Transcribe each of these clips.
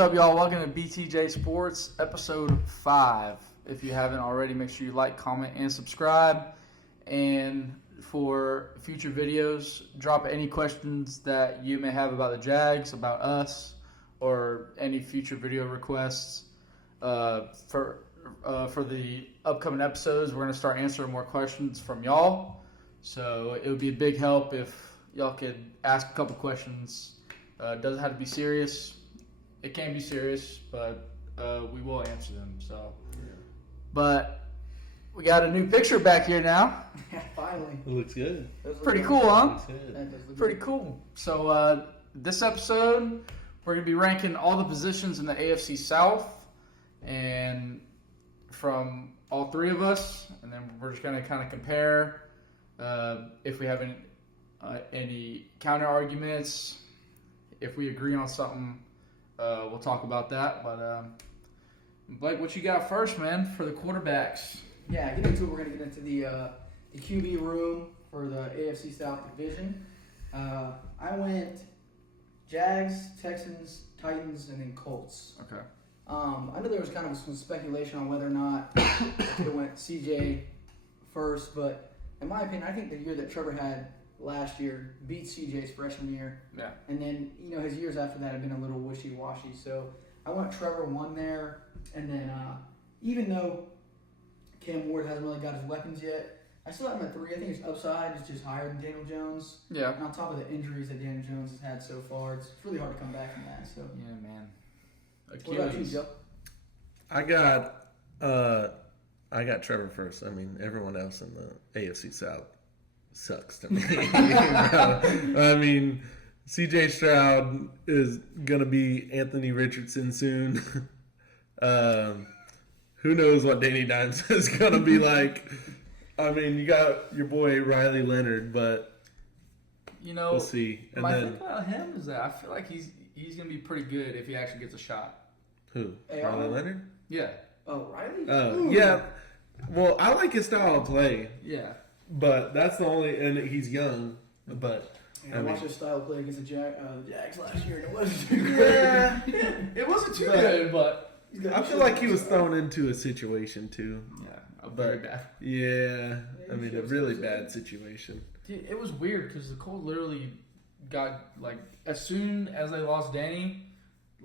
up, y'all? Welcome to BTJ Sports, episode 5. If you haven't already, make sure you like, comment, and subscribe. And for future videos, drop any questions that you may have about the Jags, about us, or any future video requests. For the upcoming episodes, we're going to start answering more questions from y'all. So it would be a big help if y'all could ask a couple questions. It doesn't have to be serious. It can be serious, but we will answer them. So, but we got a new picture back here now. Finally, it looks good. Pretty cool, huh? Pretty good. cool. So this episode, we're gonna be ranking all the positions in the AFC South, and from all three of us, and then we're just gonna kind of compare if we have any counter arguments. If we agree on something, we'll talk about that. But Blake, what you got first, man, for the quarterbacks? Yeah, get into it. We're going to get into the QB room for the AFC South division. I went Jags, Texans, Titans, and then Colts. Okay. I know there was kind of some speculation on whether or not I could have went CJ first, but in my opinion, I think the year that Trevor had last year beat CJ's freshman year. Yeah. And then, his years after that have been a little wishy-washy. So I want Trevor 1 there. And then even though Cam Ward hasn't really got his weapons yet, I still have him at 3. I think his upside is just higher than Daniel Jones. Yeah. And on top of the injuries that Daniel Jones has had so far, it's really hard to come back from that. So Yeah, man. What about you, Joe? I got Trevor first. I mean, everyone else in the AFC South sucks to me. I mean, CJ Stroud is gonna be Anthony Richardson soon. Who knows what Danny Dimes is gonna be like? I mean, you got your boy Riley Leonard, but we'll see. And my thing about him is that I feel like he's gonna be pretty good if he actually gets a shot. Who? Hey, Riley Leonard? Yeah. Oh, Riley? Yeah. Well, I like his style of play. Yeah. But that's the only, and he's young. But I watched his style play against the Jags last year, and it wasn't too good. Yeah, it wasn't too good, but I feel like he was thrown into a situation too. Yeah, very bad. Yeah, I mean a really bad situation. Dude, it was weird because the Colts literally got as soon as they lost Danny,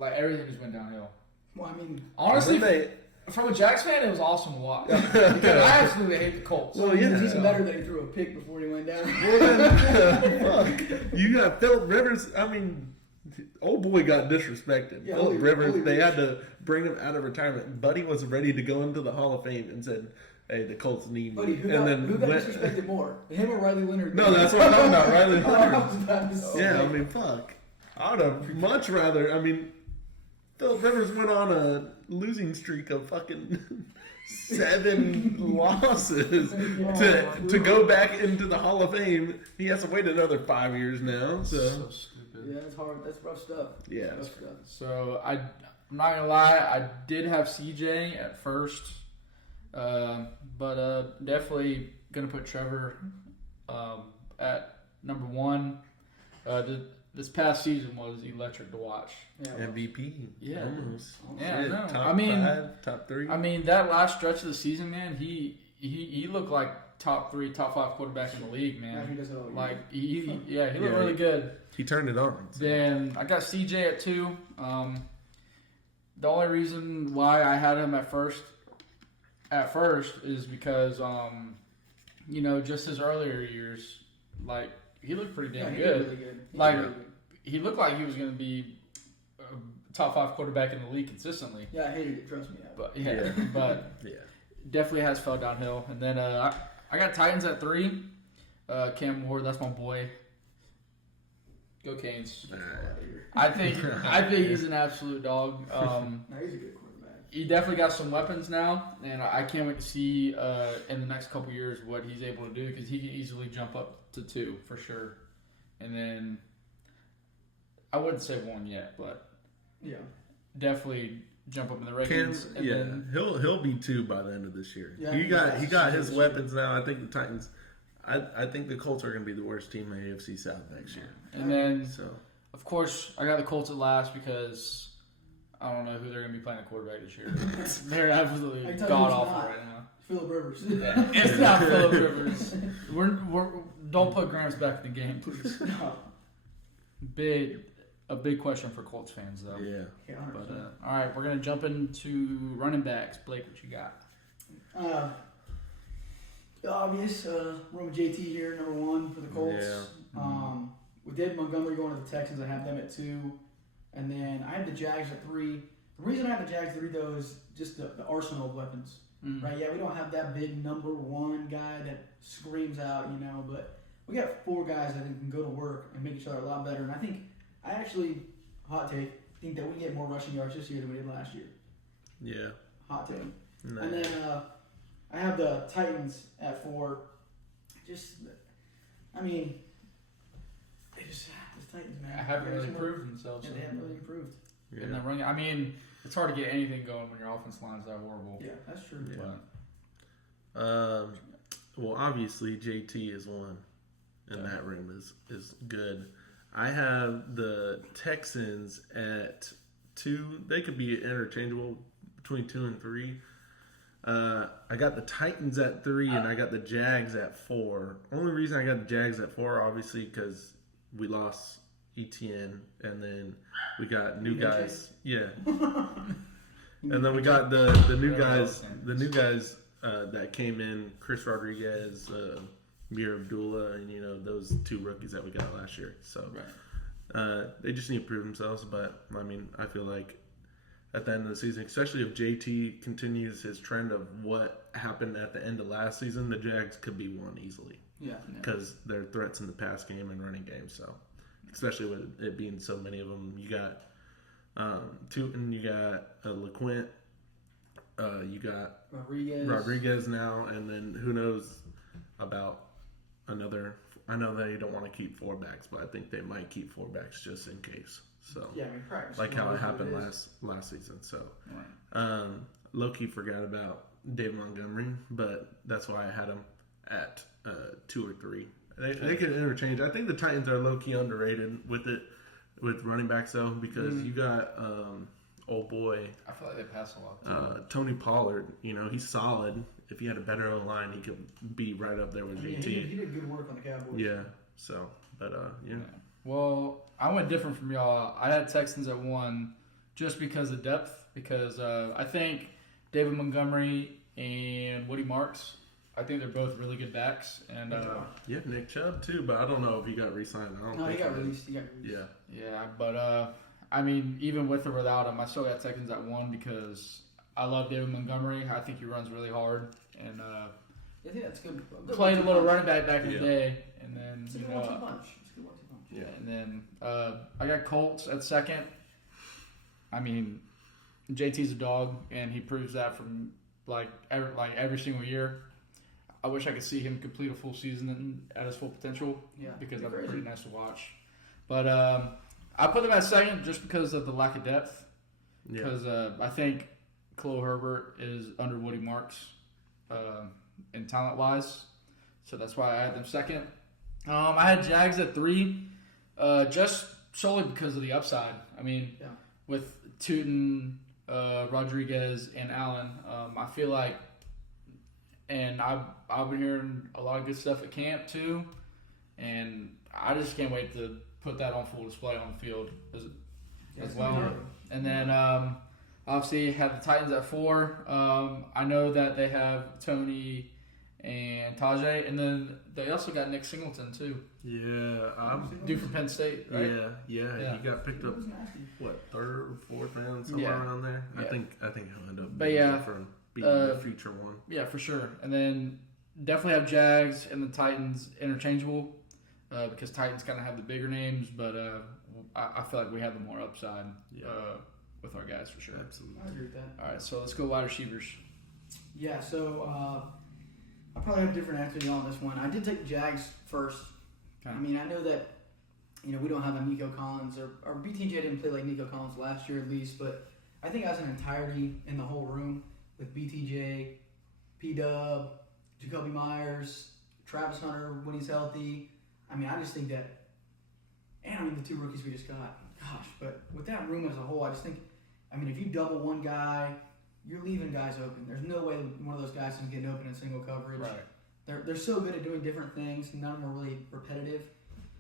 everything just went downhill. Well, I mean, honestly. From a Jags fan, it was awesome to watch. Because I absolutely hate the Colts. Well, yeah. It's even better that he threw a pick before he went down. Well, then, fuck. You got Phillip Rivers. I mean, old boy got disrespected. Yeah, Phillip Rivers, they had to bring him out of retirement. Buddy was ready to go into the Hall of Fame and said, hey, the Colts need me. Buddy, who got disrespected more? Him or Riley Leonard? No, that's what I'm talking about, Riley Leonard. Yeah, I mean, fuck. I would have much rather, Phillip Rivers went on a losing streak of fucking 7 losses to go back into the Hall of Fame. He has to wait another 5 years now. So stupid. Yeah, that's hard. That's rough stuff. Yeah. Rough stuff. So I'm not gonna lie, I did have CJ at first, but definitely gonna put Trevor at number 1. This past season was electric to watch. Yeah, MVP. Yeah. Almost. Yeah, I know. Top 5, top 3. I mean, that last stretch of the season, man, he looked like top 3, top 5 quarterback in the league, man. Yeah, he does it all year. He looked really good. He turned it on. So. Then I got CJ at 2. The only reason why I had him at first is because just his earlier years, he looked pretty damn good. Really good. He looked like he was going to be a top 5 quarterback in the league consistently. Yeah, I hated it. Trust me. But definitely has fell downhill. And then I got Titans at 3. Cam Ward, that's my boy. Go Canes. I think he's an absolute dog. No, he's a good quarterback. He definitely got some weapons now, and I can't wait to see in the next couple years what he's able to do because he can easily jump up to 2 for sure. And then I wouldn't say 1 yet, but yeah, definitely jump up in the rankings. He'll be 2 by the end of this year. Yeah, he got his weapons now. I think the Titans. I think the Colts are going to be the worst team in the AFC South next year. And then, of course, I got the Colts at last because I don't know who they're going to be playing at quarterback this year. They're absolutely I tell you god who's awful not. right now. Phillip Rivers. Yeah, it's not Phillip Rivers. We're don't put Gramps back in the game, please. No. A big question for Colts fans though. Yeah. Yeah, But all right, we're gonna jump into running backs. Blake, what you got? Obvious. We're with JT here, number 1 for the Colts. Yeah. With David Montgomery going to the Texans, I have them at 2. And then I have the Jags at 3. The reason I have the Jags at 3, though, is just the arsenal of weapons. Right? Yeah, we don't have that big number 1 guy that screams out, but we got 4 guys that can go to work and make each other a lot better. And I actually, hot take, think that we get more rushing yards this year than we did last year. Yeah. Hot take. Nice. And then I have the Titans at 4. The Titans, man. I haven't really proved themselves. Yeah, they haven't really improved. In the running, I mean, it's hard to get anything going when your offense line's that horrible. Yeah, that's true. Yeah. Well, obviously JT is one, and that room is good. I have the Texans at 2. They could be interchangeable between 2 and 3. I got the Titans at 3, and I got the Jags at 4. Only reason I got the Jags at 4, obviously, because we lost ETN, and then we got new guys. Yeah. And then we got the new guys. The new guys that came in: Chris Rodriguez, Mir Abdullah, and those 2 rookies that we got last year. So they just need to prove themselves. But I mean, I feel like at the end of the season, especially if JT continues his trend of what happened at the end of last season, the Jags could be 1 easily. Yeah. Because they're threats in the pass game and running game. So, especially with it being so many of them, you got Tootin, you got LeQuint, you got Rodriguez now, and then who knows about another. I know they don't want to keep 4 backs, but I think they might keep 4 backs just in case. So yeah, I mean, practice. Like how it happened last season. So low-key forgot about David Montgomery, but that's why I had him at 2 or 3. They could interchange. I think the Titans are low-key underrated with running backs though, because you got old boy. I feel like they pass a lot. Tony Pollard. He's solid. If he had a better O-line, he could be right up there with JT. He did good work on the Cowboys. Yeah. So, but yeah. Well, I went different from y'all. I had Texans at 1 just because of depth. Because I think David Montgomery and Woody Marks, I think they're both really good backs. And yeah, Nick Chubb too, but I don't know if he got re-signed. He got released. Yeah, but I mean, even with or without him, I still got Texans at 1 because I love David Montgomery. I think he runs really hard, and I think that's good. played a little running back in the day, and then it's a good 1-2 punch. Yeah, and then I got Colts at 2nd. I mean, JT's a dog, and he proves that from every single year. I wish I could see him complete a full season at his full potential. Yeah, because that'd be pretty nice to watch. But I put them at 2nd just because of the lack of depth. Because I think Khalil Herbert is under Woody Marks in talent wise, so that's why I had them 2nd. I had Jags at 3, just solely because of the upside. I mean, with Tootin, Rodriguez, and Allen, I feel like, and I've been hearing a lot of good stuff at camp too, and I just can't wait to put that on full display on the field as well. And then obviously have the Titans at 4. I know that they have Tony and Tajay, and then they also got Nick Singleton too. Yeah, due from Penn State, right? Yeah. He got picked up, what, 3rd or 4th round, somewhere around there. Yeah. I think he'll end up being the future one. Yeah, for sure. And then definitely have Jags and the Titans interchangeable because Titans kind of have the bigger names, but I feel like we have the more upside with our guys for sure. Absolutely, I agree with that. All right, so let's go wide receivers. Yeah, so I probably have a different answer than y'all on this one. I did take the Jags first. Okay. I mean, I know that we don't have a Nico Collins or BTJ didn't play like Nico Collins last year at least, but I think as an entirety in the whole room with BTJ, P-Dub, Jacoby Myers, Travis Hunter when he's healthy. I mean, I just think that, and I mean the 2 rookies we just got. Gosh, but with that room as a whole, I just think I mean, if you double one guy, you're leaving guys open. There's no way one of those guys is getting open in single coverage. Right. They're so good at doing different things. None of them are really repetitive.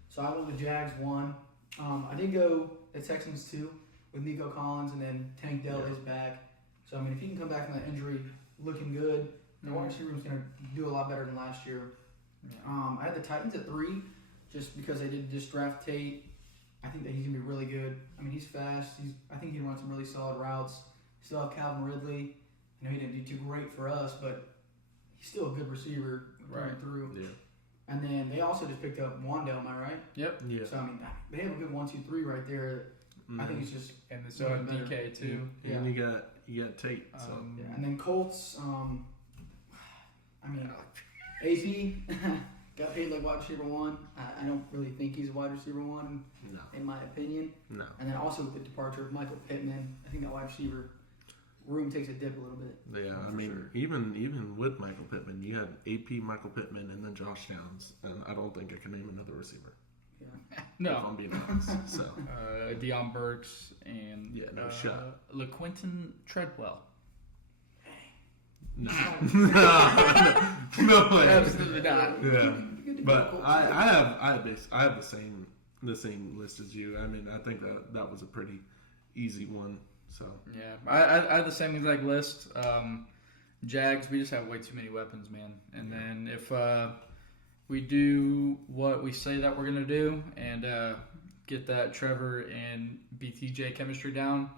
So I went with Jags 1. I did go the Texans 2 with Nico Collins, and then Tank Dell is back. So, I mean, if he can come back from that injury looking good, the wide receiver room's going to do a lot better than last year. I had the Titans at 3 just because they did just draft Tate. I think that he's going to be really good. I mean, he's fast. I think he can run some really solid routes. Still have Calvin Ridley. I know he didn't do too great for us, but he's still a good receiver going through. Yeah. And then they also just picked up Wandale, am I right? Yep. Yeah. So, I mean, they have a good 1, 2, 3 right there. I think it's just And so have better. DK too. Yeah. And you got Tate. So. yeah. And then Colts, I mean, AP got paid like wide receiver 1. I don't really think he's a wide receiver 1, No. in my opinion. No. And then also with the departure of Michael Pittman, I think that wide receiver room takes a dip a little bit. Yeah, I For mean, sure. even with Michael Pittman, you had AP, Michael Pittman, and then Josh Downs, and I don't think I can name another receiver. Yeah. If No. I'm being honest. So Deion Burks and Yeah, no shot. LaQuinton Treadwell. no, no way. Absolutely not. Yeah, Good to but go, Colts. I have the same list as you. I mean, I think that was a pretty easy one. So Yeah, I had the same exact list. Jags, we just have way too many weapons, man. And then if we do what we say that we're gonna do and get that Trevor and BTJ chemistry down,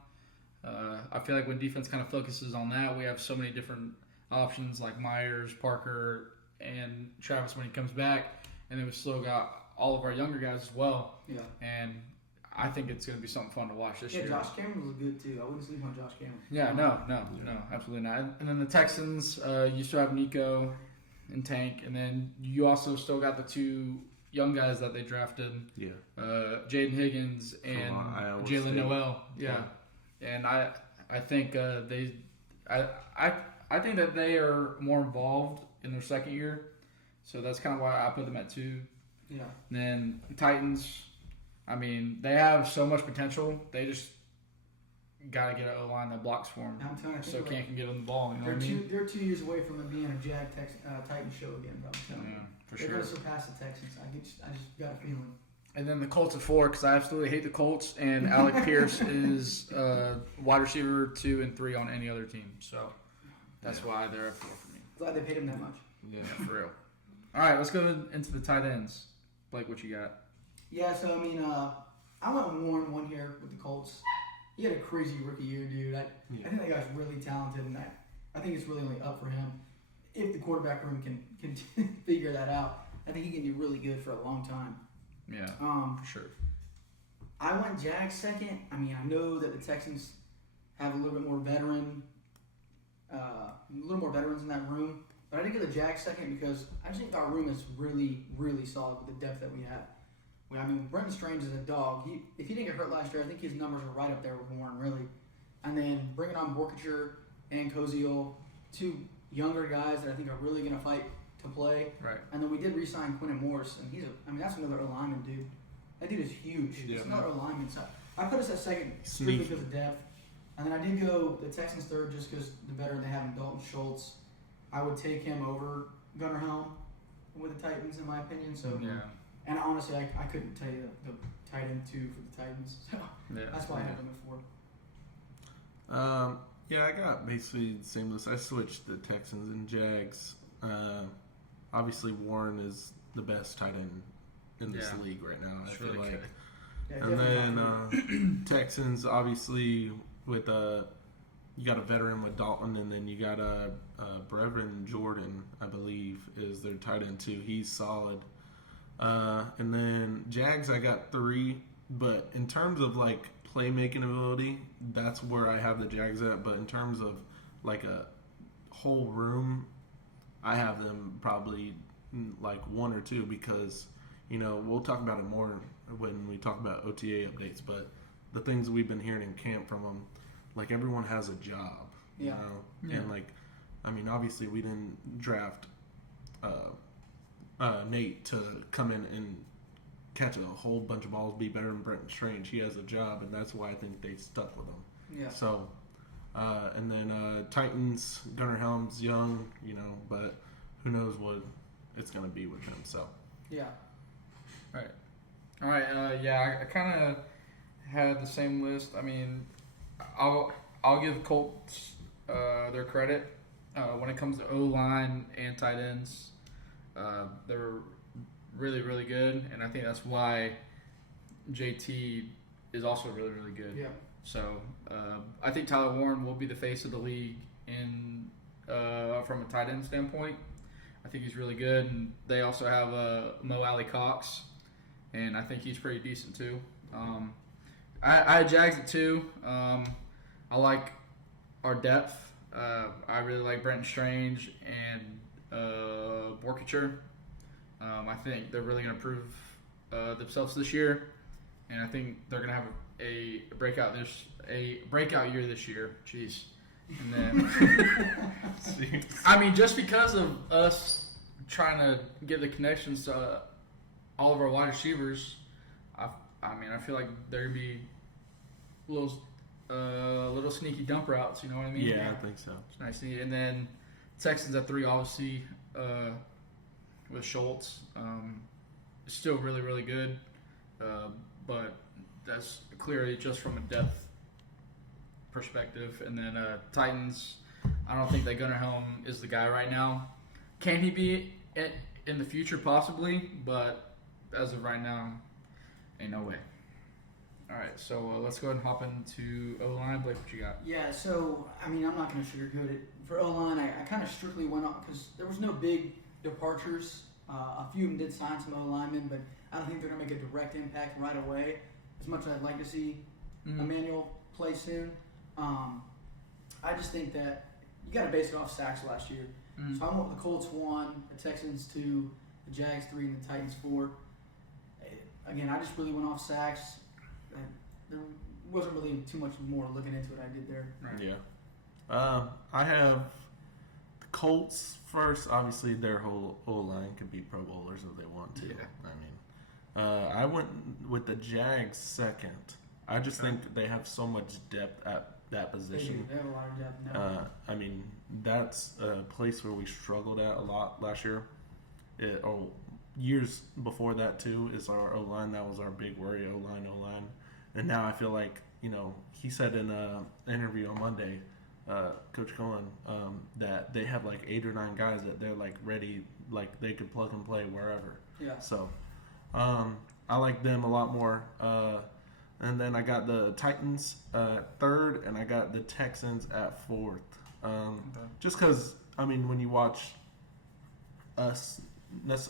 I feel like when defense kind of focuses on that, we have so many different options like Myers, Parker, and Travis when he comes back, and then we still got all of our younger guys as well. Yeah. And I think it's going to be something fun to watch this Yeah, year. Josh Cameron was good too. I wouldn't sleep on Josh Cameron. Yeah, no, absolutely not. And then the Texans, you still have Nico and Tank, and then you also still got the 2 young guys that they drafted, yeah, Jaden Higgins and Iowa Jalen State. Noel. Yeah, and I think I think that they are more involved in their second year, so that's kind of why I put them at 2. Yeah. And then Titans, I mean, they have so much potential. They just got to get an O-line that blocks for them, I'm telling you, so Cam can get on the ball. You know what I they're mean? they're 2 years away from it being a Titan show again, bro. I'm telling you. Yeah, for They're sure. gonna surpass the Texans. I just got a feeling. And then the Colts at 4 because I absolutely hate the Colts, and Alec Pierce is wide receiver 2 and 3 on any other team. So that's why they're at 4 for me. Glad they paid him that much. yeah. Yeah, for real. All right, let's go into the tight ends. Blake, what you got? Yeah, so I mean, I went Warren 1 here with the Colts. He had a crazy rookie year, dude. I think that guy's really talented, and I think it's really only up for him if the quarterback room can figure that out. I think he can be really good for a long time. Yeah, For sure. I went Jags second. I mean, I know that the Texans have a little bit more veterans in that room, but I did go the Jags second because I just think our room is really, really solid with the depth that we have. I mean, Brenton Strange is a dog. If he didn't get hurt last year, I think his numbers are right up there with Warren, really. And then bringing on Borkature and Koziel, 2 younger guys that I think are really going to fight to play. Right. And then we did re-sign Quentin Morris, and that's another O-lineman, dude. That dude is huge. Yeah. It's another O-lineman. So I put us at second strictly because of depth. And then I did go the Texans third just because the veteran they have in Dalton Schultz. I would take him over Gunnar Helm with the Titans, in my opinion. So Yeah. And honestly, I couldn't tell you the tight end 2 for the Titans. So Yeah. that's why I have them at 4. Yeah, I got basically the same list. I switched the Texans and Jags. Obviously, Warren is the best tight end in this Yeah. league right now. I It's feel really like. good. Yeah, And definitely then Texans, obviously, with you got a veteran with Dalton, and then you got Brevin Jordan, I believe, is their tight end too. He's solid. And then Jags, I got 3, but in terms of like playmaking ability, that's where I have the Jags at. But in terms of like a whole room, I have them probably like 1 or 2 because we'll talk about it more when we talk about OTA updates. But the things we've been hearing in camp from them, like everyone has a job, Yeah. and like I mean, obviously we didn't draft Nate to come in and catch a whole bunch of balls, be better than Brenton Strange. He has a job, and that's why I think they stuck with him. Yeah. So, and then Titans, Gunnar Helm's young, but who knows what it's going to be with him. So, Yeah. All right. I kind of had the same list. I mean, I'll give Colts their credit when it comes to O-line and tight ends. They're really, really good, and I think that's why JT is also really, really good. Yeah. So I think Tyler Warren will be the face of the league from a tight end standpoint. I think he's really good, and they also have Mo Alley Cox, and I think he's pretty decent too. I had Jags at 2. I like our depth. I really like Brenton Strange and Borkature. I think they're really going to prove themselves this year, and I think they're going to have a breakout year this year. Jeez. And then, I mean, just because of us trying to get the connections to all of our wide receivers, I feel like there would be little sneaky dump routes. You know what I mean? Yeah, I think so. It's nice to see. And then Texans at 3, obviously, with Schultz. It's still really, really good, but that's clearly just from a depth perspective. And then Titans, I don't think that Gunnar Helm is the guy right now. Can he be in the future? Possibly, but as of right now, ain't no way. All right, so let's go ahead and hop into O-line. Blake, what you got? Yeah, so, I mean, I'm not going to sugarcoat it. For O-line, I kind of strictly went on because there was no big departures. A few of them did sign some O-linemen, but I don't think they're going to make a direct impact right away, as much as I'd like to see Emmanuel play soon. I just think that you got to base it off sacks last year. So I went with the Colts 1, the Texans 2, the Jags 3, and the Titans 4. Again, I just really went off sacks. There wasn't really too much more looking into it I did there. Right. Yeah. I have the Colts first. Obviously, their whole O-line could be Pro Bowlers if they want to. Yeah. I mean, I went with the Jags second. I just think they have so much depth at that position. They have a lot of depth now. I mean, that's a place where we struggled at a lot last year. Years before that, too, is our O-line. That was our big worry, O-line. And now I feel like, he said in an interview on Monday, Coach Cohen, that they have like 8 or 9 guys that they're like ready, like they could plug and play wherever. Yeah. So I like them a lot more. And then I got the Titans at 3rd, and I got the Texans at 4th. Just because, I mean, when you watch us,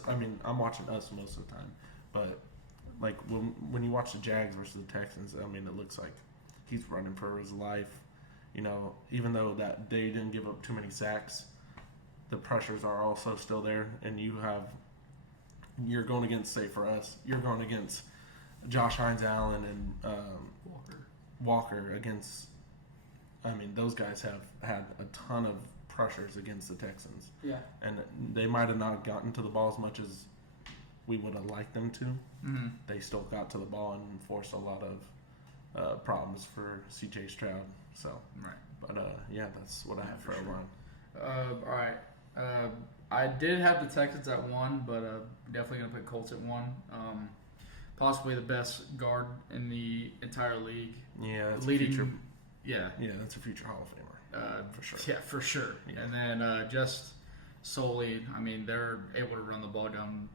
I'm watching us most of the time, but like when you watch the Jags versus the Texans, I mean, it looks like he's running for his life. Even though that they didn't give up too many sacks, the pressures are also still there, and you're going against, say for us, you're going against Josh Hines Allen and Walker against. I mean, those guys have had a ton of pressures against the Texans. Yeah. And they might have not gotten to the ball as much as we would have liked them to. Mm-hmm. They still got to the ball and forced a lot of problems for C.J. Stroud. So, Right. But that's what I have for O-line. All right. I did have the Texans at 1, but definitely going to put Colts at 1. Possibly the best guard in the entire league. Yeah, that's Leading, a future. Yeah. Yeah, that's a future Hall of Famer. For sure. Yeah, for sure. Yeah. And then just solely, I mean, they're able to run the ball down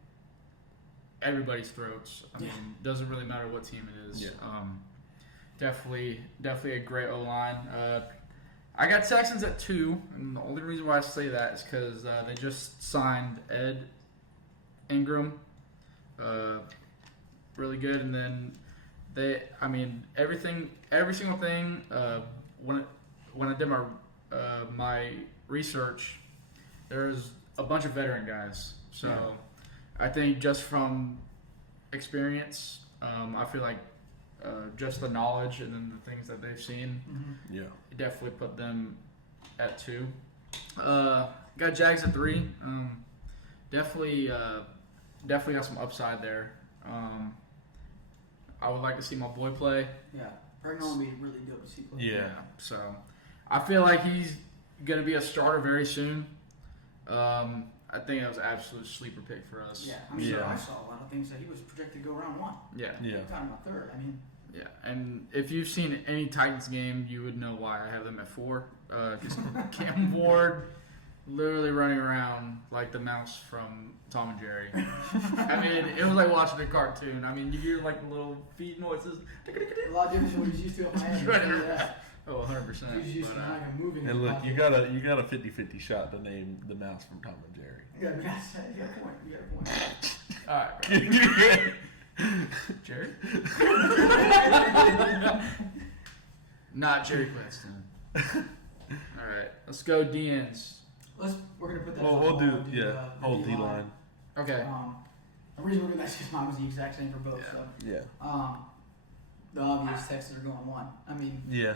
everybody's throats. I mean, doesn't really matter what team it is. Yeah. Definitely a great O-line. I got Texans at 2, and the only reason why I say that is because they just signed Ed Ingram. Really good, and then every single thing. When I did my research, there's a bunch of veteran guys. So I think just from experience, I feel like just the knowledge and then the things that they've seen, definitely put them at 2. Got Jags at 3. Definitely got some upside there. I would like to see my boy play. Yeah, Bregman would be really good to see play. Yeah. So I feel like he's going to be a starter very soon. I think that was an absolute sleeper pick for us. Yeah, I'm sure I saw a lot of things that he was projected to go round 1. Yeah. Yeah. Talking about 3rd, I mean. Yeah, and if you've seen any Titans game, you would know why I have them at 4. Just Cam Ward literally running around like the mouse from Tom and Jerry. I mean, it was like watching a cartoon. I mean, you hear like the little feet noises. A lot different than what he's used to at Miami. Yeah. Oh, 100%. He's used to like moving. And look, you got a 50-50 shot to name the mouse from Tom and Jerry. Yeah, you got a point. You got a point. All right. Jerry? Not Jerry Winston. All right, let's go DNs. We're gonna put that. Well, as a we'll whole, do whole D line. Okay. The reason we're doing that is because mine was the exact same for both. Yeah. So, Yeah. the obvious Texans are going 1. I mean, Yeah.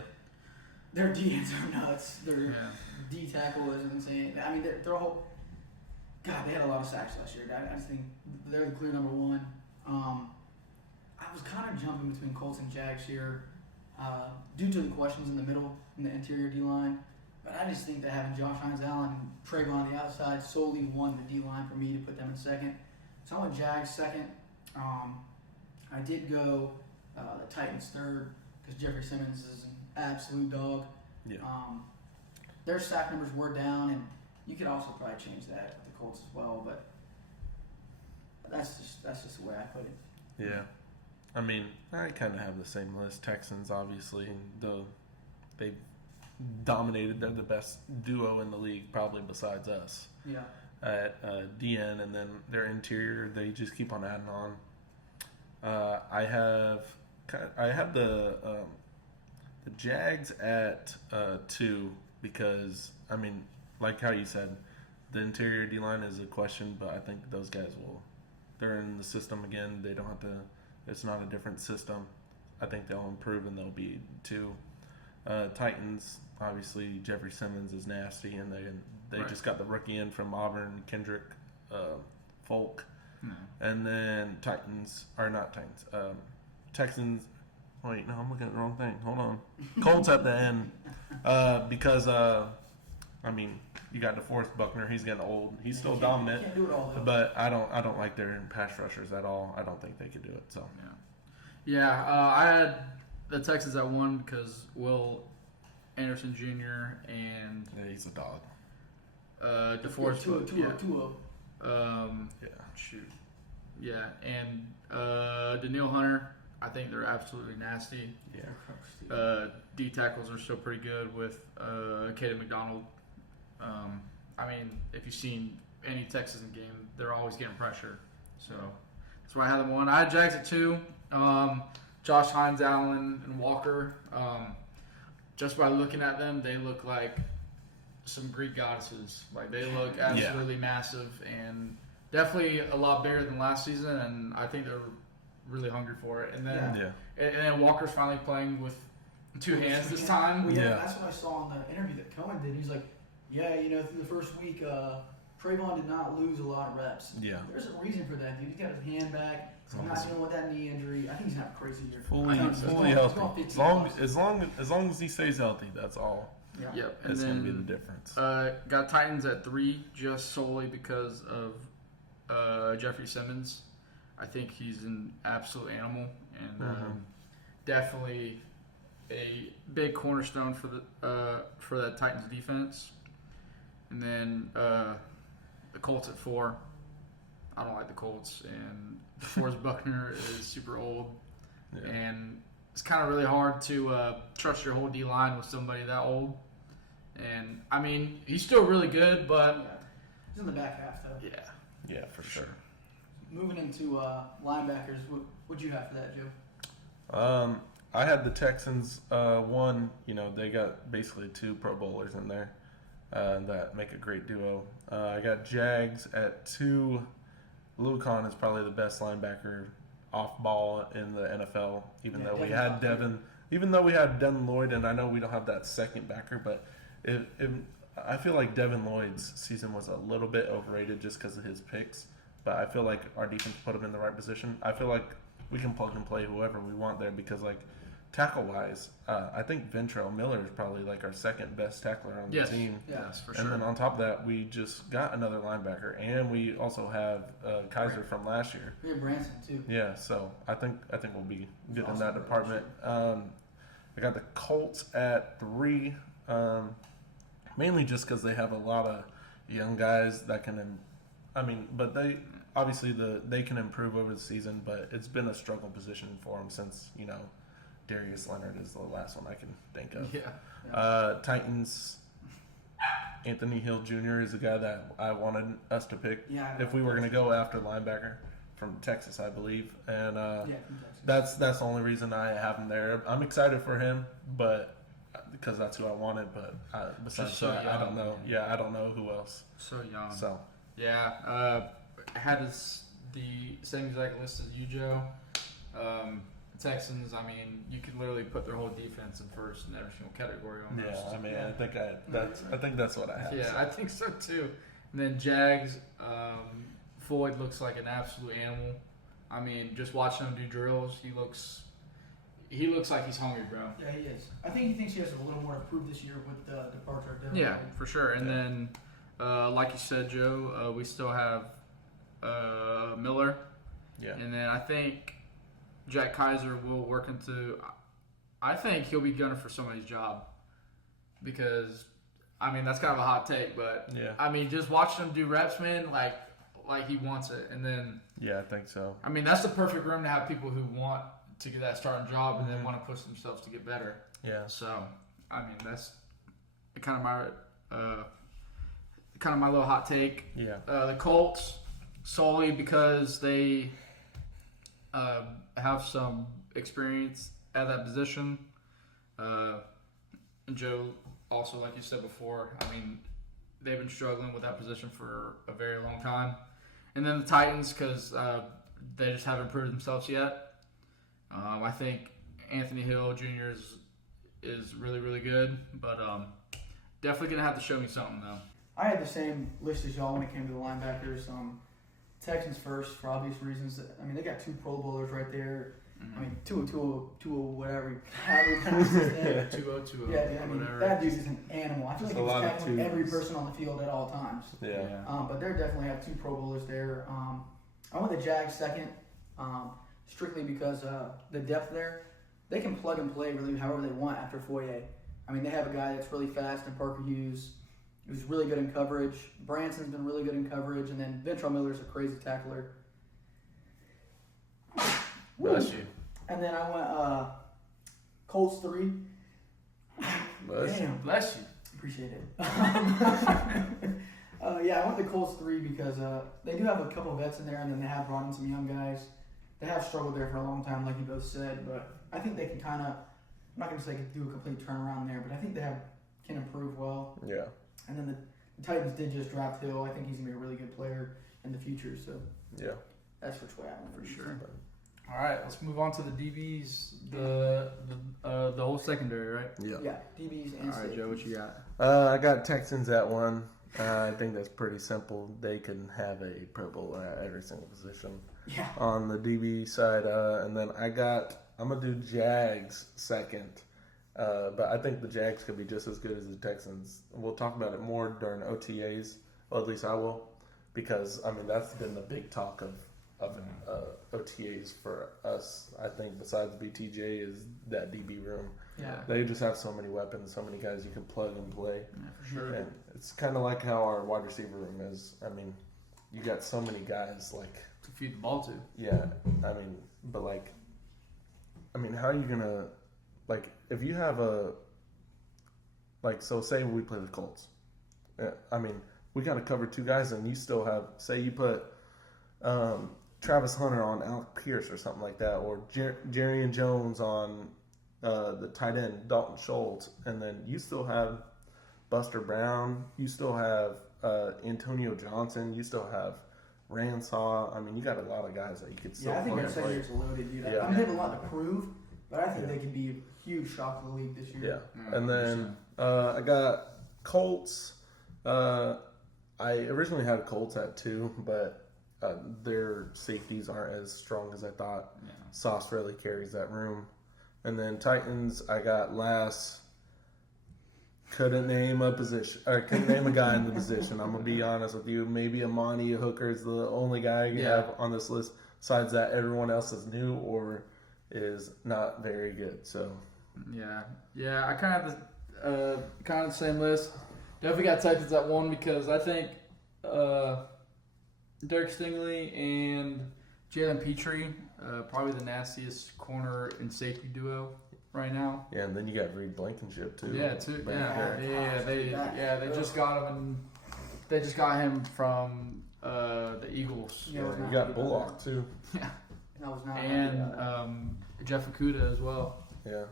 their DNs are nuts. Their Yeah. D tackle is insane. I mean, they're a whole. God, they had a lot of sacks last year. I just think they're the clear number 1. I was kind of jumping between Colts and Jags here due to the questions in the middle, in the interior D-line. But I just think that having Josh Hines-Allen and Trayvon on the outside solely won the D-line for me to put them in 2nd. So I went Jags 2nd. I did go the Titans 3rd because Jeffrey Simmons is an absolute dog. Yeah. Their sack numbers were down, and you could also probably change that with the Colts as well. But that's just the way I put it. Yeah. I mean, I kind of have the same list. Texans, obviously, and they've dominated. They're the best duo in the league, probably besides us. Yeah. At DN, and then their interior, they just keep on adding on. I have the Jags at 2 because, I mean, like how you said, the interior D line is a question, but I think those guys they're in the system again. They don't have to. It's not a different system. I think they'll improve and they'll be 2. Titans, obviously, Jeffrey Simmons is nasty, and they Right. just got the rookie in from Auburn, Kendrick Folk. No. And then Texans. Wait, no, I'm looking at the wrong thing. Hold on. Colts at the end because, I mean, you got DeForest Buckner. He's getting old. He's still dominant. Can't do it all, though. But I don't like their pass rushers at all. I don't think they could do it. So Yeah, I had the Texans at 1 because Will Anderson Jr. and yeah, he's a dog. DeForest. Tua. Yeah. Shoot. Yeah, and Daniil Hunter. I think they're absolutely nasty. Yeah. D tackles are still pretty good with Caden McDonald. I mean, if you've seen any Texas game, they're always getting pressure. So that's why I had them 1. I had Jags at 2. Josh Hines, Allen, and Walker. Just by looking at them, they look like some Greek goddesses. Like, they look absolutely massive and definitely a lot bigger than last season. And I think they're really hungry for it. And then, and then Walker's finally playing with 2 hands this time. Well, that's what I saw in the interview that Cohen did. He's like, through the first week, Trayvon did not lose a lot of reps. Yeah. There's a reason for that, dude. He got his hand back. He's not dealing with that knee injury. I think he's gonna have a crazy year. Fully healthy. As long as he stays healthy, that's all. Yeah. Yep. And That's then, gonna be the difference. got Titans at 3 just solely because of Jeffrey Simmons. I think he's an absolute animal and definitely a big cornerstone for that Titans defense. And then the Colts at 4. I don't like the Colts, and DeForest Buckner is super old, and it's kind of really hard to trust your whole D line with somebody that old. And I mean, he's still really good, but he's in the back half though. Yeah, for sure. Moving into linebackers, what'd you have for that, Joe? I had the Texans 1. They got basically 2 Pro Bowlers in there that make a great duo. I got Jags at 2. Lucan is probably the best linebacker off ball in the NFL. Even though we had Devin Lloyd, and I know we don't have that second backer, but I feel like Devin Lloyd's season was a little bit overrated just because of his picks. But I feel like our defense put him in the right position. I feel like we can plug and play whoever we want there because like tackle wise, I think Ventrell Miller is probably like our second best tackler on the team. Yes, for And sure. then on top of that, we just got another linebacker, and we also have Kaiser from last year. We have Branson too. Yeah, so I think we'll be good in Awesome. that department. I got the Colts at 3, mainly just because they have a lot of young guys that can. But they obviously they can improve over the season, but it's been a struggle position for them since Darius Leonard is the last one I can think of. Yeah. Titans. Anthony Hill Jr. is a guy that I wanted us to pick if we were going to go after linebacker from Texas, I believe, and From Texas. that's the only reason I have him there. I'm excited for him, but because that's who I wanted. But besides Just so that, I young, don't know. man. Yeah, I don't know who else. So young. So Yeah, had the same exact list as you, Joe. Texans, you could literally put their whole defense in first in every single category almost. yeah, I think that's what I have. Yeah, I think so too. And then Jags, Floyd looks like an absolute animal. Just watching him do drills, he looks like he's hungry, bro. Yeah, he is. I think he thinks he has a little more to prove this year with the departure of Devin Yeah, Lloyd. for sure. And then, like you said, Joe, we still have Miller. Yeah. And then I think Jack Kaiser will work into. I think he'll be gunning for somebody's job because, that's kind of a hot take, but Yeah. Just watching him do reps, man, like he wants it. And then, Yeah, I think so. that's the perfect room to have people who want to get that starting job and then want to push themselves to get better. Yeah. So, that's kind of my little hot take. Yeah. The Colts, solely because they have some experience at that position. And Joe, also, like you said before, they've been struggling with that position for a very long time. And then the Titans, because they just haven't proved themselves yet. I think Anthony Hill Jr. is really, really good, but definitely going to have to show me something, though. I had the same list as y'all when it came to the linebackers. Texans first for obvious reasons. They got 2 Pro Bowlers right there. Two, whatever. However you pronounce his name. 2-0-2-0. Yeah, whatever. that dude is an animal. I feel Just like a lot he's of tackling every twos. person on the field at all times. Yeah. But they definitely have 2 Pro Bowlers there. I went the Jags second, strictly because the depth there. They can plug and play really however they want after Foye. They have a guy that's really fast in Parker Hughes, who's really good in coverage. Branson's been really good in coverage, and then Ventrell Miller's a crazy tackler. Bless you. And then I went Colts 3. Bless Damn. Bless you. Appreciate it. I went the Colts 3 because they do have a couple of vets in there, and then they have brought in some young guys. They have struggled there for a long time, like you both said, but I think they can kind of, I'm not going to say do a complete turnaround there, but I think they can improve well. Yeah. And then the Titans did just draft Hill. I think he's going to be a really good player in the future, so Yeah. that's which way I went. For sure. All right, let's move on to the DBs, the whole secondary, right? Yeah. Yeah, DBs and All right, Joe, what you got? I got Texans at 1. I think that's pretty simple. They can have a Pro Bowl at every single position Yeah. on the DB side. And then I'm going to do Jags second. But I think the Jags could be just as good as the Texans. We'll talk about it more during OTAs. Well, at least I will. Because, that's been the big talk of OTAs for us. I think besides BTJ is that DB room. Yeah. They just have so many weapons, so many guys you can plug and play. Yeah, for sure. And it's kind of like how our wide receiver room is. You got so many guys, To feed the ball to. yeah, but how are you going to, if you have so say we play the Colts. We got to cover 2 guys and you still have, say you put Travis Hunter on Alec Pierce or something like that, or Jerry Jones on the tight end Dalton Schultz, and then you still have Buster Brown, you still have Antonio Johnson, you still have Ransaw. You got a lot of guys that you could still Yeah, I think plug their and play. secondary's loaded, dude. Yeah. They have a lot to prove, but I think they could be a huge shock to the league this year. Yeah, and then I got Colts. I originally had Colts at 2, but their safeties aren't as strong as I thought. Yeah. Sauce really carries that room. And then Titans, I got last. Couldn't name a position, or couldn't name a guy in the position. I'm gonna be honest with you. Maybe Amani Hooker is the only guy you have on this list. Besides that, everyone else is new or is not very good. So yeah. I kind of the same list. Definitely got Titans at 1 because I think Derek Stingley and Jalen Petrie probably the nastiest corner and safety duo right now. yeah, and then you got Reed Blankenship too. They just got him. They just got him from the Eagles. Yeah, You got Bullock too. Yeah, That was not and Jeff Okudah as well. Yeah.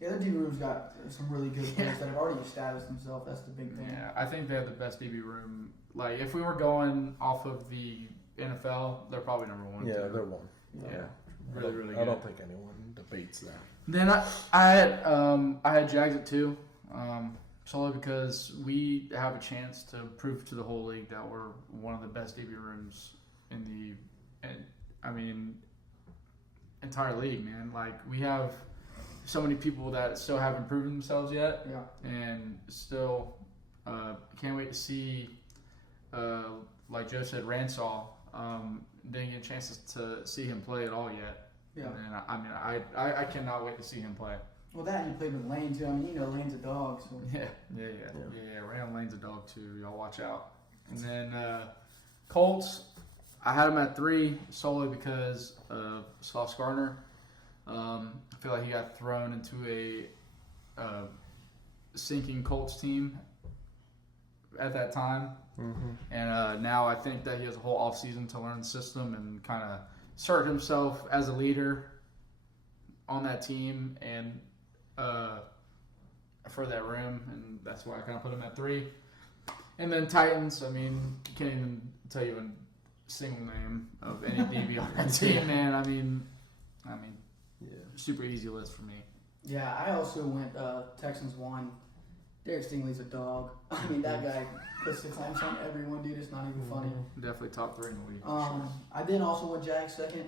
Yeah, the DB room's got some really good players that have already established themselves. That's the big thing. Yeah, I think they have the best DB room. Like, if we were going off of the NFL, they're probably number 1. Yeah, too. they're one. Yeah, really, really good. I don't think anyone debates that. Then I had Jags at 2, solely because we have a chance to prove to the whole league that we're one of the best DB rooms in the, entire league, man. Like, we have so many people that still haven't proven themselves yet, Yeah. and still can't wait to see, like Joe said, Ransall. Didn't get a chance to see him play at all yet. Yeah. And I cannot wait to see him play. Well, that and you played with Lane too. I mean, Lane's a dog. So. Yeah. Randall Lane's a dog too. Y'all watch out. And then Colts, I had him at 3 solely because of Sauce Gardner. I feel like he got thrown into a sinking Colts team at that time. Mm-hmm. And now I think that he has a whole offseason to learn the system and kind of assert himself as a leader on that team and for that room. And that's why I kind of put him at 3. And then Titans, I mean, can't even tell you a single name of any DB on that team, man. I mean, Yeah. super easy list for me. Yeah, I also went Texans 1. Derek Stingley's a dog. I mean, that guy puts 6 lamps on everyone, dude. It's not even funny. Definitely top 3 in the league. I then also went Jags 2nd.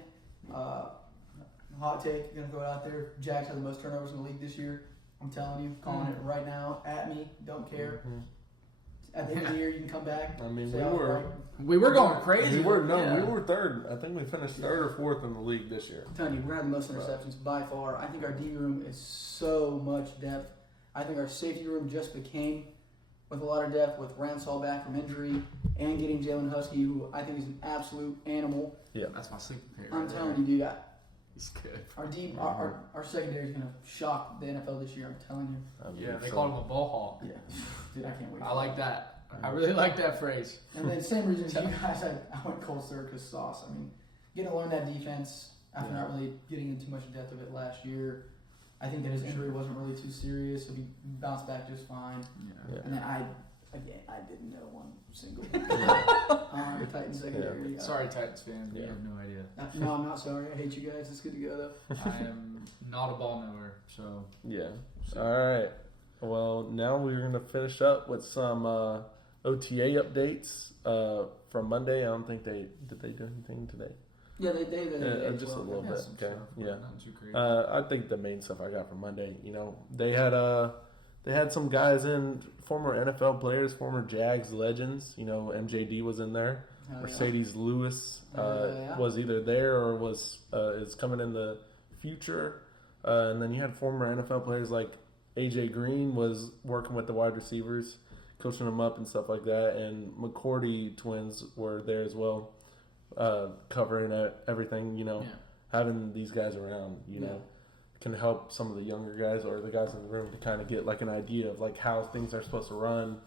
Hot take, gonna throw it out there. Jags have the most turnovers in the league this year. I'm telling you, calling it right now. At me, don't care. Mm-hmm. At the end of the year, you can come back. I mean, say we I was were- right. We were going crazy. We were Yeah. 3rd. I think we finished 3rd or 4th in the league this year. I'm telling you, we're having the most interceptions by far. I think our DB room is so much depth. I think our safety room just became with a lot of depth with Ransall back from injury and getting Jalen Husky, who I think is an absolute animal. That's my sleeping period. I'm telling you, dude, he's good. our secondary is gonna shock the NFL this year. I'm telling you. I mean, Yeah, they so- call him a ball hawk. Yeah, dude, I can't wait. I like that. I really like that phrase. And then same reason as you guys, I went Colts 3rd because Sauce. I mean, getting to learn that defense after not really getting into much depth of it last year. I think that his injury wasn't really too serious, so he bounced back just fine. Yeah. Yeah. And then I didn't know one single Yeah. the Titans secondary. Sorry, Titans fans, but you Yeah. have no idea. No, I'm not sorry. I hate you guys. It's good to go though. I am not a ball knower, so. Yeah. All right. Well, now we're going to finish up with some OTA updates from Monday. I don't think did they do anything today? Yeah, they Just a well, little Yeah, bit. some Okay. stuff, but Yeah. nothing too crazy. I think the main stuff I got from Monday, they had some guys in, former NFL players, former Jags legends. MJD was in there. Oh, yeah. Mercedes Lewis Yeah. was either there or is coming in the future. And then you had former NFL players like AJ Green was working with the wide receivers, coaching them up and stuff like that. And McCourty twins were there as well, covering everything. Having these guys around, can help some of the younger guys or the guys in the room to kind of get like an idea of like how things are supposed to run.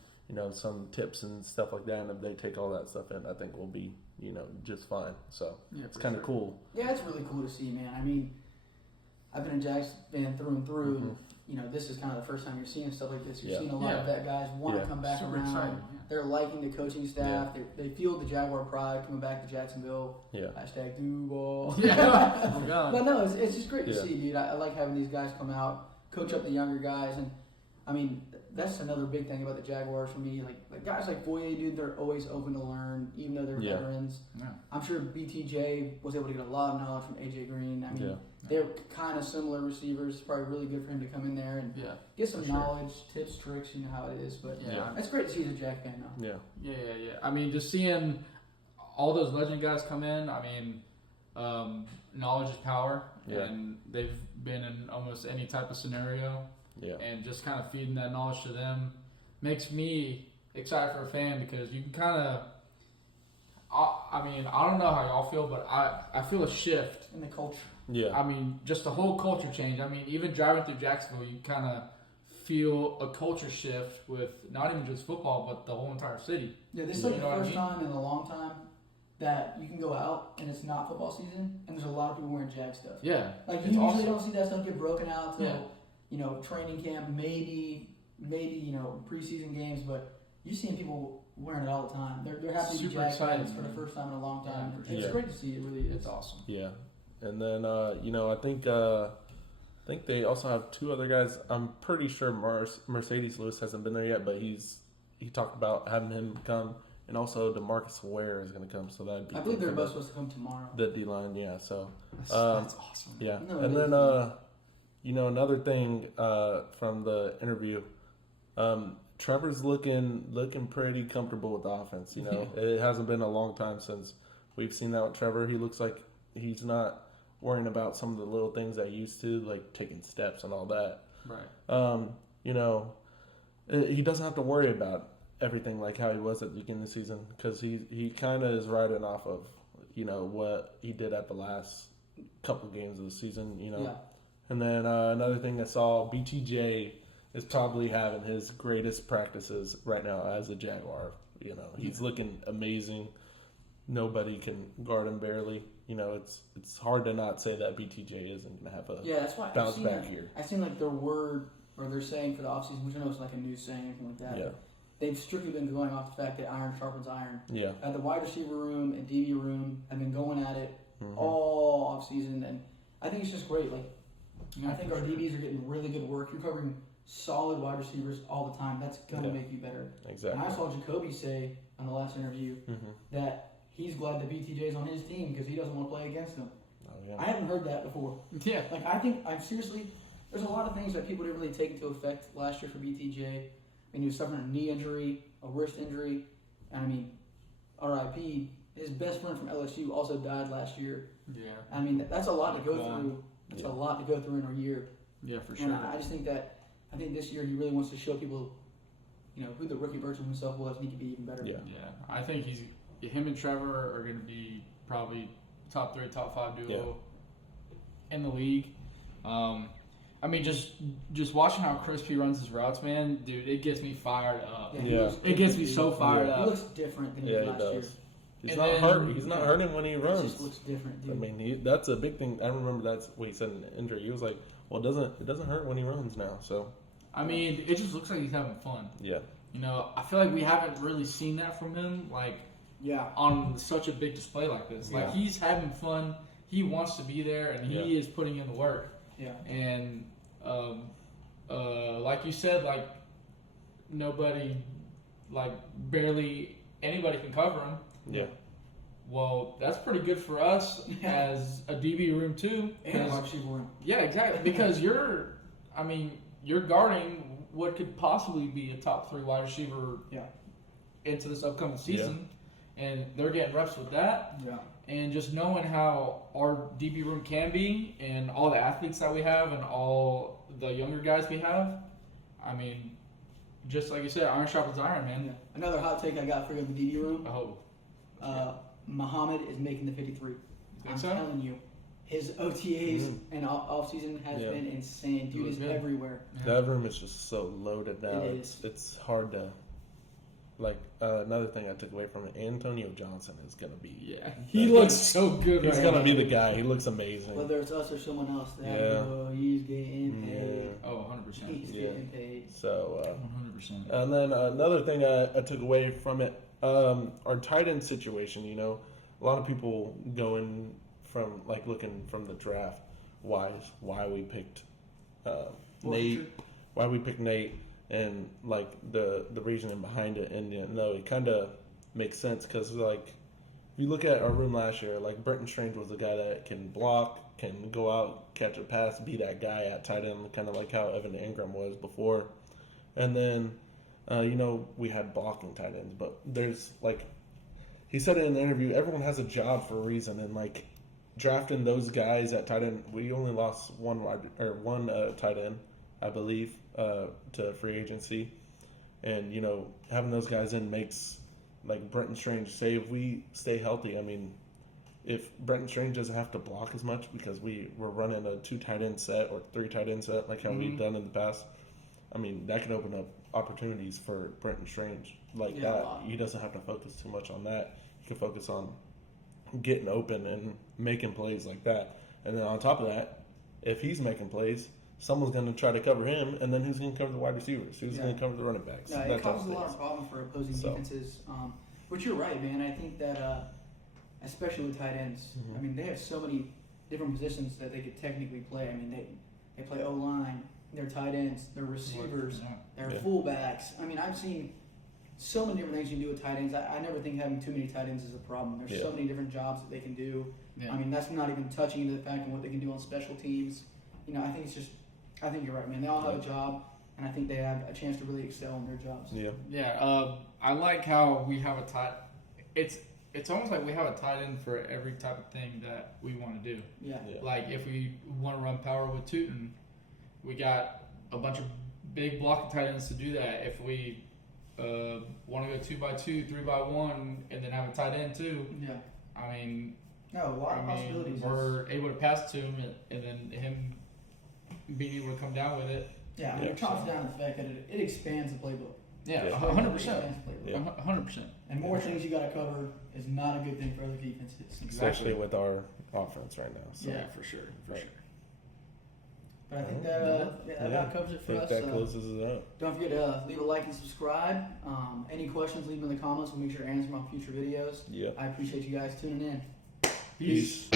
Some tips and stuff like that. And if they take all that stuff in, I think we'll be, just fine. So it's kind of cool. Yeah, it's really cool to see, man. I mean, I've been a Jags fan through and through. Mm-hmm. And, this is kind of the first time you're seeing stuff like this. You're Yeah. seeing a lot of vet guys want to Yeah. come back Super around. exciting. They're liking the coaching staff. They feel the Jaguar pride coming back to Jacksonville. Yeah. Hashtag Duval. Yeah. Oh, God. But no, it's just great to Yeah. see, dude. I like having these guys come out, coach up the younger guys, and I mean, that's another big thing about the Jaguars for me. Like guys like Foye, dude, they're always open to learn, even though they're veterans. Yeah. I'm sure BTJ was able to get a lot of knowledge from AJ Green. I mean, Yeah. they're kind of similar receivers. It's probably really good for him to come in there and get some knowledge, tips, tricks, you know how it is. But it's great to see the Jag fan now. Yeah. Yeah. I mean, just seeing all those legend guys come in, I mean, knowledge is power, and they've been in almost any type of scenario. Yeah. And just kind of feeding that knowledge to them makes me excited for a fan because you can kind of, I mean, I don't know how y'all feel, but I feel a shift in the culture. Yeah. I mean, just the whole culture change. I mean, even driving through Jacksonville, you kind of feel a culture shift with not even just football, but the whole entire city. Yeah, this is like the first time in a long time that you can go out and it's not football season, and there's a lot of people wearing Jag stuff. Yeah. Like, you usually don't see that stuff get broken out till, you know, training camp, maybe, you know, preseason games, but you're seeing people wearing it all the time. They're happy to be Jag fans for the first time in a long time. It's great to see. It really is. It's awesome. Yeah. And then, you know, I think they also have two other guys. I'm pretty sure Mercedes Lewis hasn't been there yet, but he talked about having him come, and also DeMarcus Ware is going to come. So that'd be. I believe they're both supposed to come tomorrow. The D line, yeah. So that's awesome. Yeah, no, and then you know, another thing from the interview, Trevor's looking pretty comfortable with the offense. You know, it hasn't been a long time since we've seen that with Trevor. He looks like he's not worrying about some of the little things that he used to, like taking steps and all that. Right. You know, he doesn't have to worry about everything like how he was at the beginning of the season because he kind of is riding off of, you know, what he did at the last couple games of the season, you know. Yeah. And then another thing I saw, BTJ is probably having his greatest practices right now as a Jaguar. You know, he's looking amazing. Nobody can guard him barely. You know, it's hard to not say that BTJ isn't going to have a that's why bounce back here. I've seen like their word or their saying for the offseason, which I know is like a new saying or anything like that. Yeah. They've strictly been going off the fact that iron sharpens iron. Yeah. The wide receiver room and DB room have been going at it all offseason, and I think it's just great. Like, I think our DBs are getting really good work. You're covering solid wide receivers all the time. That's going to make you better. Exactly. And I saw Jacoby say on the last interview that he's glad that BTJ's on his team because he doesn't want to play against him. Oh, yeah. I haven't heard that before. Yeah. Like, I'm seriously, there's a lot of things that people didn't really take into effect last year for BTJ. I mean, he was suffering a knee injury, a wrist injury. And I mean, RIP, his best friend from LSU also died last year. Yeah. I mean, that's a lot to go through. That's a lot to go through in a year. Yeah, for sure. And I just think this year he really wants to show people, you know, who the rookie version of himself was, and he could be even better. Yeah. I think him and Trevor are going to be probably top 3, top 5 duo in the league. I mean, just watching how crisp he runs his routes, man, dude, it gets me fired up. It gets me so fired up. He looks different than he did last year. He's not hurt. He's not hurting when he runs. It just looks different, dude. I mean, that's a big thing. I remember that's what he said in the injury. He was like, "Well, it doesn't hurt when he runs now." So, I mean, it just looks like he's having fun. Yeah. You know, I feel like we haven't really seen that from him, like, on such a big display like this. Like, he's having fun. He wants to be there, and he is putting in the work. Yeah. And like you said, like, nobody, like, barely anybody can cover him. Yeah. Well, that's pretty good for us as a DB room too. And wide receiver room. Yeah, exactly. Because you're guarding what could possibly be a top 3 wide receiver into this upcoming season, and they're getting reps with that. Yeah. And just knowing how our DB room can be, and all the athletes that we have, and all the younger guys we have, I mean, just like you said, iron sharpens iron, man. Yeah. Another hot take I got for you in the DB room. Oh. Muhammad is making the 53. I'm so? telling you. His OTAs and off-season has been insane. Dude is everywhere. That room is just so loaded now. It is. It's hard to, like, another thing I took away from it, Antonio Johnson is going to be. Yeah. He looks so good He's right going to now. be the guy. He looks amazing. Whether it's us or someone else, he's getting paid. Oh, 100%. He's getting paid. So, 100%. and then another thing I took away from it, our tight end situation, you know, a lot of people going from, like, looking from the draft, why we picked Nate, and like the reasoning behind it. And it kind of makes sense because like if you look at our room last year, like Brenton Strange was a guy that can block, can go out, catch a pass, be that guy at tight end, kind of like how Evan Ingram was before. And then we had blocking tight ends, but there's like he said in an interview, everyone has a job for a reason, and like drafting those guys at tight end, we only lost one tight end, I believe, to free agency, and having those guys in makes like Brenton Strange say if we stay healthy. I mean, if Brenton Strange doesn't have to block as much because we're running a 2 tight end set or 3 tight end set like how we've done in the past, I mean that can open up opportunities for Brenton Strange like that. He doesn't have to focus too much on that. He can focus on getting open and making plays like that. And then on top of that, if he's making plays, someone's going to try to cover him, and then who's going to cover the wide receivers? Who's going to cover the running backs? No, it causes a lot of problems for opposing defenses. But you're right, man. I think that, especially with tight ends, I mean, they have so many different positions that they could technically play. I mean, they play O-line, they're tight ends, they're receivers, they're fullbacks. I mean, I've seen so many different things you can do with tight ends. I never think having too many tight ends is a problem. There's so many different jobs that they can do. I mean, that's not even touching into the fact of what they can do on special teams. I think you're right, man. They all have a job, and I think they have a chance to really excel in their jobs. I like how we have a tight. It's almost like we have a tight end for every type of thing that we want to do. Like if we want to run power with Tootin, we got a bunch of big blocking tight ends to do that. If we want to go 2x2, 3x1, and then have a tight end too. I mean, a lot of possibilities. We're able to pass to him, and then him being able to come down with it. It comes down to the fact that it expands the playbook. 100%. 100%. And more things you got to cover is not a good thing for other defenses. Especially with our offense right now. So. Yeah, for sure. But I think that about covers it for us. That closes it up. Don't forget to leave a like and subscribe. Any questions, leave them in the comments. We'll make sure to answer them on future videos. I appreciate you guys tuning in. Peace.